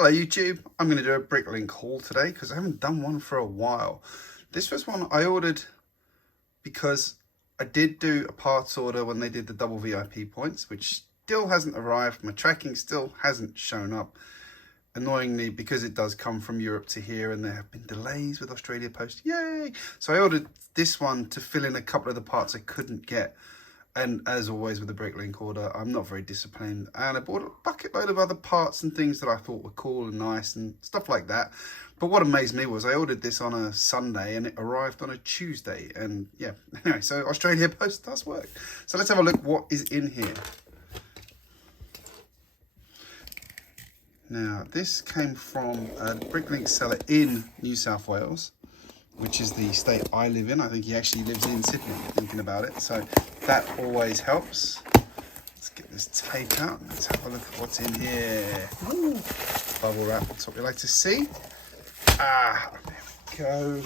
Hello YouTube, I'm going to do a Bricklink haul today because I haven't done one for a while. This was one I ordered because I did do a parts order when they did the double VIP points, which still hasn't arrived. My tracking still hasn't shown up, annoyingly, because it does come from Europe to here and there have been delays with Australia Post. Yay! So I ordered this one to fill in a couple of the parts I couldn't get. And as always with the Bricklink order, I'm not very disciplined. And I bought a bucket load of other parts and things that I thought were cool and nice and stuff like that. But what amazed me was I ordered this on a Sunday and it arrived on a Tuesday. And yeah, anyway, so Australia Post does work. So let's have a look what is in here. Now, this came from a Bricklink seller in New South Wales, which is the state I live in. I think he actually lives in Sydney, thinking about it. So that always helps. Let's get this tape out. Let's have a look at what's in here. Ooh, bubble wrap, that's what we like to see. Ah, there we go.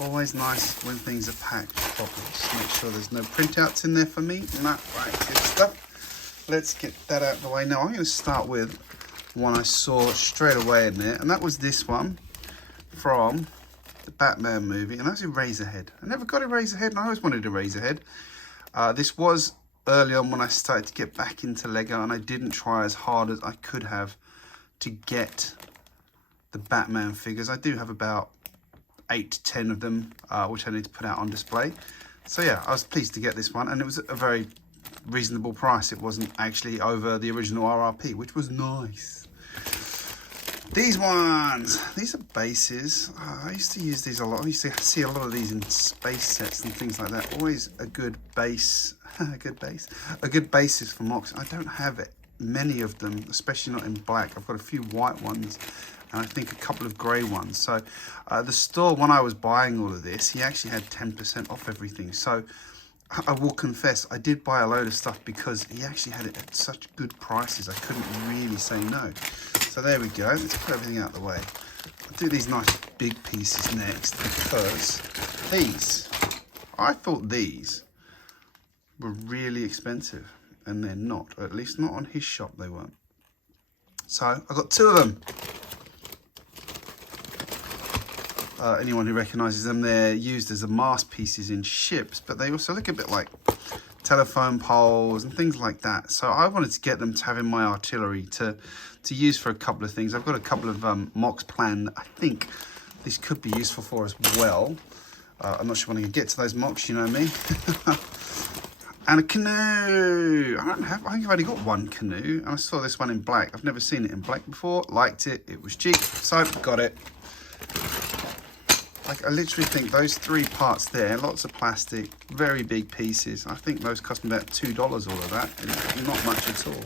Always nice when things are packed properly. Just make sure there's no printouts in there for me. No, right, good stuff. Let's get that out of the way. Now I'm going to start with one I saw straight away in there, and that was this one from the Batman movie, and that's Eraserhead. I never got Eraserhead, and I always wanted Eraserhead. This was early on when I started to get back into Lego, and I didn't try as hard as I could have to get the Batman figures. I do have about 8 to 10 of them, which I need to put out on display. So yeah, I was pleased to get this one, and it was a very reasonable price. It wasn't actually over the original RRP, which was nice. These ones, these are bases. I used to use these a lot. I used to see a lot of these in space sets and things like that. Always a good base, a good basis for mocks. I don't have many of them, especially not in black. I've got a few white ones and I think a couple of grey ones. So the store, when I was buying all of this, he actually had 10% off everything. So I will confess, I did buy a load of stuff because he actually had it at such good prices. I couldn't really say no. So there we go. Let's put everything out of the way. I'll do these nice big pieces next because these, I thought these were really expensive and they're not, or at least not on his shop they weren't. So I got 2 of them. Anyone who recognises them, they're used as a mast pieces in ships, but they also look a bit like telephone poles and things like that. So I wanted to get them to have in my artillery to use for a couple of things. I've got a couple of mocks planned that I think this could be useful for as well. I'm not sure when I can get to those mocks, you know me. And a canoe. I think I've only got one canoe, and I saw this one in black. I've never seen it in black before. Liked it. It was cheap, so got it. Like, I literally think those 3 parts there, lots of plastic, very big pieces. I think those cost me about $2, all of that. Not much at all.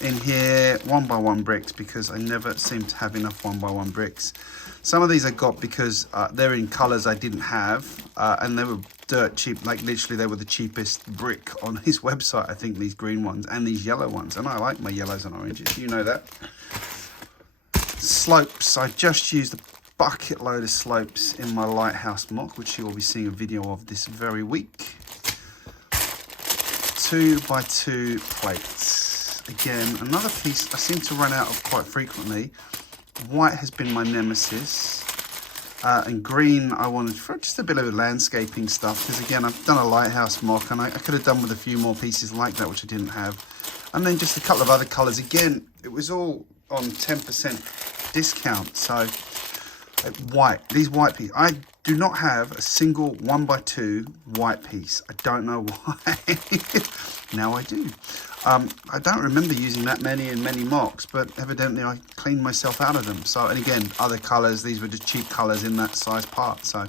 In here, 1x1 bricks, because I never seem to have enough 1x1 bricks. Some of these I got because they're in colours I didn't have, and they were dirt cheap. Like, literally, they were the cheapest brick on his website, I think, these green ones and these yellow ones. And I like my yellows and oranges, you know that. Slopes, I just used a bucket load of slopes in my lighthouse mock, which you will be seeing a video of this very week. 2x2 plates. Again, another piece I seem to run out of quite frequently. White has been my nemesis. And green I wanted for just a bit of landscaping stuff, because again, I've done a lighthouse mock and I could have done with a few more pieces like that, which I didn't have. And then just a couple of other colours. Again, it was all on 10% discount, so white, these white pieces. I do not have a single 1x2 white piece. I don't know why. Now I do. I don't remember using that many in many mocks, but evidently I cleaned myself out of them. So, and again, other colours, these were just cheap colours in that size part. So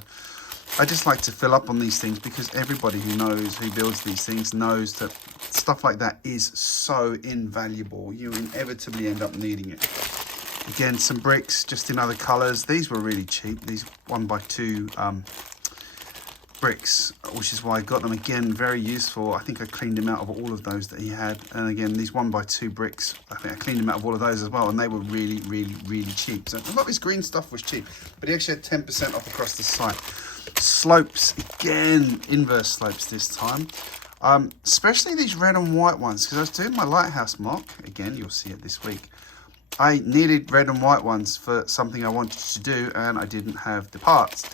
I just like to fill up on these things because everybody who knows, who builds these things, knows that stuff like that is so invaluable. You inevitably end up needing it. Again, some bricks just in other colours. These were really cheap. These 1x2 bricks, which is why I got them. Again, very useful. I think I cleaned him out of all of those that he had. And again, these 1x2 bricks, I think I cleaned him out of all of those as well. And they were really, really, really cheap. So a lot of his green stuff was cheap, but he actually had 10% off across the site. Slopes, again, inverse slopes this time. Especially these red and white ones, because I was doing my lighthouse mock. Again, you'll see it this week. I needed red and white ones for something I wanted to do, and I didn't have the parts.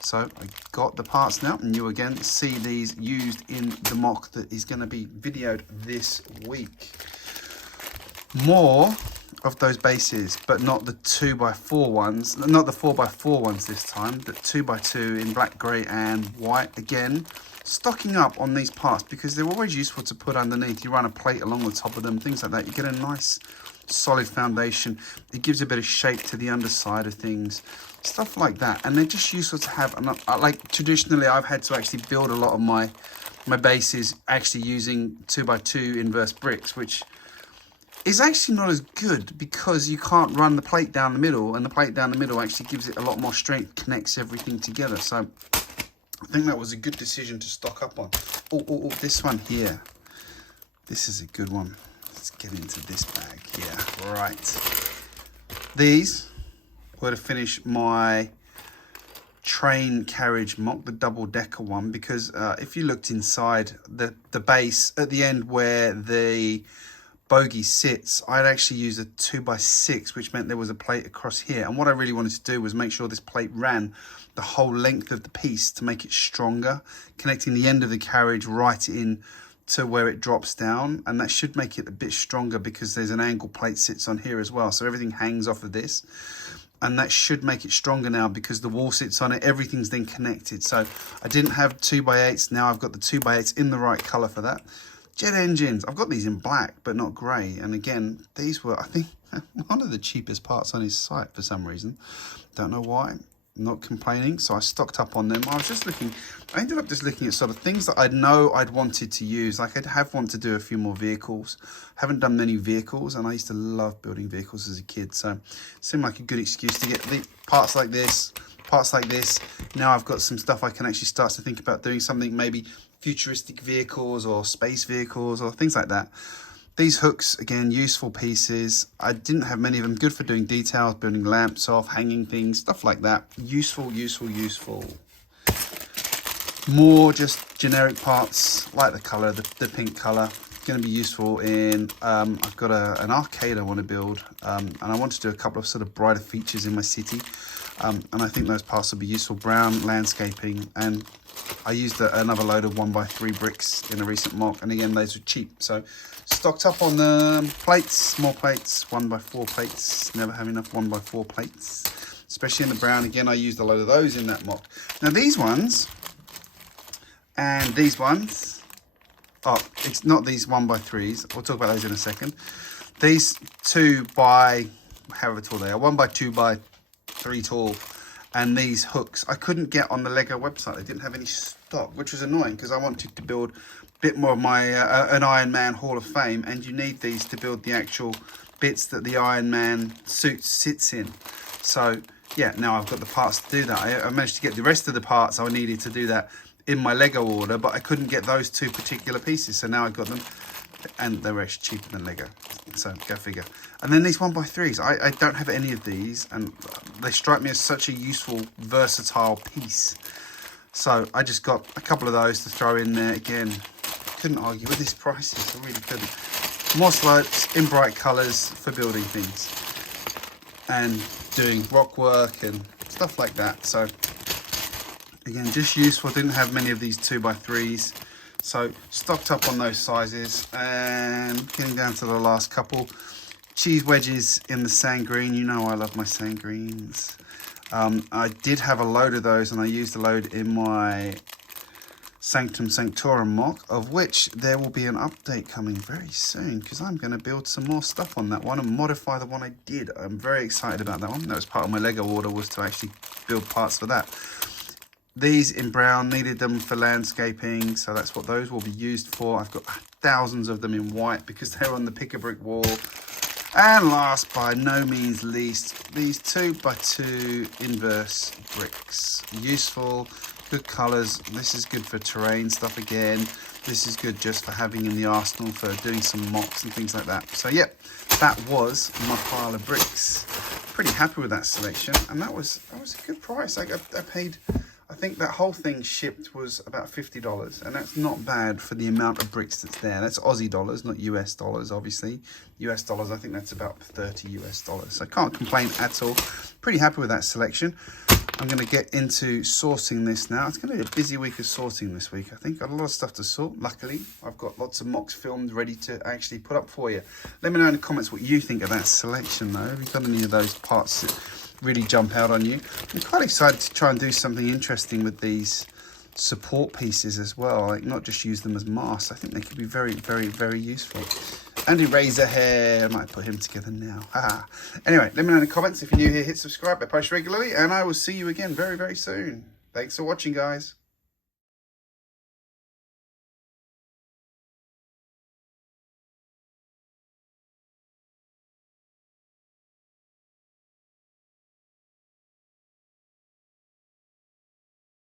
So I got the parts now, and you again see these used in the mock that is going to be videoed this week. More of those bases, but not the 2x4 ones, not the 4x4 ones this time, but 2x2 in black, grey and white. Again, stocking up on these parts because they're always useful to put underneath. You run a plate along the top of them, things like that. You get a nice solid foundation. It gives a bit of shape to the underside of things, stuff like that. And they're just useful to have. And like traditionally, I've had to actually build a lot of my bases actually using 2x2 inverse bricks, which is actually not as good because you can't run the plate down the middle, and the plate down the middle actually gives it a lot more strength, connects everything together. So I think that was a good decision to stock up on. Oh, this one here. This is a good one. Let's get into this bag here. Right. These were to finish my train carriage mock, the double-decker one, because if you looked inside the base at the end where the bogey sits, I'd actually used a 2x6, which meant there was a plate across here. And what I really wanted to do was make sure this plate ran the whole length of the piece to make it stronger, connecting the end of the carriage right in to where it drops down. And that should make it a bit stronger because there's an angle plate sits on here as well. So everything hangs off of this. And that should make it stronger now because the wall sits on it. Everything's then connected. So I didn't have 2x8s. Now I've got the 2x8s in the right color for that. Jet engines, I've got these in black, but not grey. And again, these were, I think, one of the cheapest parts on his site for some reason. Don't know why, not complaining. So I stocked up on them. I ended up just looking at sort of things that I know I'd wanted to use. Like I'd have wanted to do a few more vehicles. Haven't done many vehicles, and I used to love building vehicles as a kid. So it seemed like a good excuse to get the parts like this, parts like this. Now I've got some stuff I can actually start to think about doing something maybe futuristic vehicles or space vehicles or things like that. These hooks, again, useful pieces. I didn't have many of them. Good for doing details, building lamps off, hanging things, stuff like that. Useful. More just generic parts, like the color, the pink color. Going to be useful in, I've got an arcade I want to build, and I want to do a couple of sort of brighter features in my city. And I think those parts will be useful. Brown landscaping, and I used another load of 1x3 bricks in a recent mock, and again those were cheap, so stocked up on the plates, more plates, 1x4 plates. Never have enough 1x4 plates, especially in the brown. Again, I used a load of those in that mock. Now these ones and these ones, oh, it's not these 1x3s, we'll talk about those in a second. These 2x, however tall they are, 1x2 by 3 tall, and these hooks I couldn't get on the Lego website. They didn't have any stock, which was annoying because I wanted to build a bit more of my an Iron Man Hall of Fame, and you need these to build the actual bits that the Iron Man suit sits in. So yeah, now I've got the parts to do that. I managed to get the rest of the parts I needed to do that in my Lego order, but I couldn't get those two particular pieces, so now I got them, and they were actually cheaper than Lego, so go figure. And then these 1x3s, I don't have any of these, and they strike me as such a useful, versatile piece. So I just got a couple of those to throw in there. Again, couldn't argue with these prices, I really couldn't. More slopes in bright colours for building things and doing rock work and stuff like that. So again, just useful. Didn't have many of these 2x3s. So stocked up on those sizes, and getting down to the last couple. Cheese wedges in the sand green. You know I love my sand greens. I did have a load of those, and I used a load in my Sanctum Sanctorum mock, of which there will be an update coming very soon, because I'm going to build some more stuff on that one and modify the one I did. I'm very excited about that one. That was part of my Lego order, was to actually build parts for that. These in brown, needed them for landscaping, so that's what those will be used for. I've got thousands of them in white because they're on the pick-a-brick wall. And last by no means least, these 2x2 inverse bricks. Useful, good colours. This is good for terrain stuff again. This is good just for having in the arsenal for doing some mocks and things like that. So yeah, that was my pile of bricks. Pretty happy with that selection, and that was a good price. I paid, I think that whole thing shipped was about $50, and that's not bad for the amount of bricks that's there. That's Aussie dollars, not US dollars, obviously. US dollars, I think that's about 30 US dollars. So I can't complain at all. Pretty happy with that selection. I'm going to get into sourcing this now. It's going to be a busy week of sorting this week, I think. Got a lot of stuff to sort. Luckily, I've got lots of mocks filmed ready to actually put up for you. Let me know in the comments what you think of that selection, though. Have you got any of those parts that really jump out on you? I'm quite excited to try and do something interesting with these support pieces as well. Like, not just use them as masks. I think they could be very, very, very useful. Andy Razorhair, I might put him together now. Haha. Anyway, let me know in the comments. If you're new here, hit subscribe. I post regularly, and I will see you again very, very soon. Thanks for watching, guys.